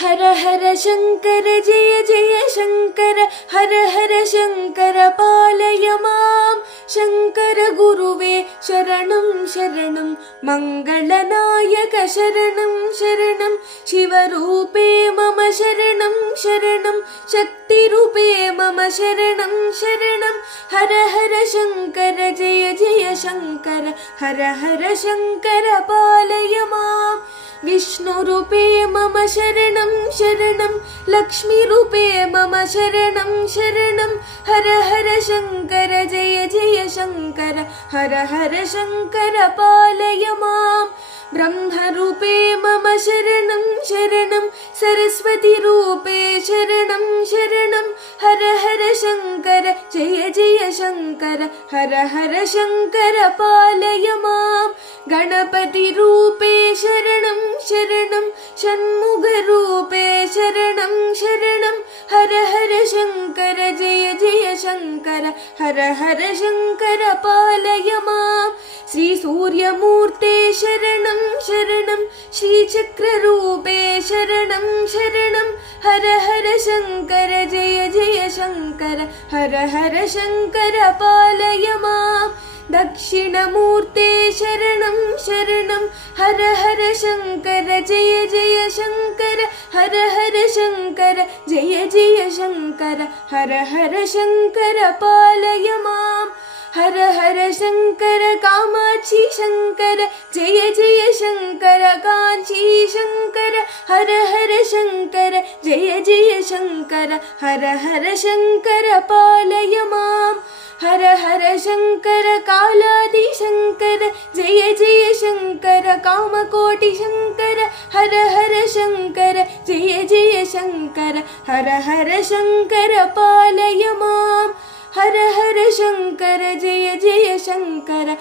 हर हर शङ्कर जय जय शङ्कर हर हर शङ्कर पालय मां शङ्कर गुरुवे शरणं शरणं मङ्गलनायक शरणं शरणं शिवरूपे मम शरणं शरणं शक्तिरूपे मम शरणं शरणं हर हर शङ्कर जय जय शङ्कर हर हर शङ्कर पालय मां विष्णुरूपे मम शरणं शरणं लक्ष्मीरूपे मम शरणं शरणं हर हर शङ्कर जय जय शङ्कर हर हर शङ्कर पालय मां ब्रह्मरूपे मम शरणं शरणं सरस्वतीरूपे शरणं शरणं हर हर शङ्कर जय जय शङ्कर हर हर शङ्कर पालय मां गणपतिरूपे शरणं शरणं षण्मुखरूपे शरणं शरणं हर हर शङ्कर जय जय शङ्कर हर हर शङ्कर पालय मां श्रीसूर्यमूर्ते शरणं शरणं श्रीचक्ररूपे शरणं शरणं हर हर शङ्कर जय जय शङ्कर हर हर शङ्कर पालय मां दक्षिणमूर्ते शरणं शरणं हर हर शङ्कर जय जय शङ्कर हर हर शङ्कर जय जय शङ्कर हर हर शङ्कर पालय मां हर हर शङ्कर कामाक्षी शङ्कर जय जय शङ्कर काञ्ची शङ्कर हर हर शङ्कर जय जय शङ्कर हर हर शङ्कर पालय मां हर हर शङ्कर कालादि शङ्कर जय जय शङ्कर कामकोटि शङ्कर हर हर शङ्कर जय जय शङ्कर हर हर शङ्कर पालय मां हर हर शङ्कर जय जय शङ्कर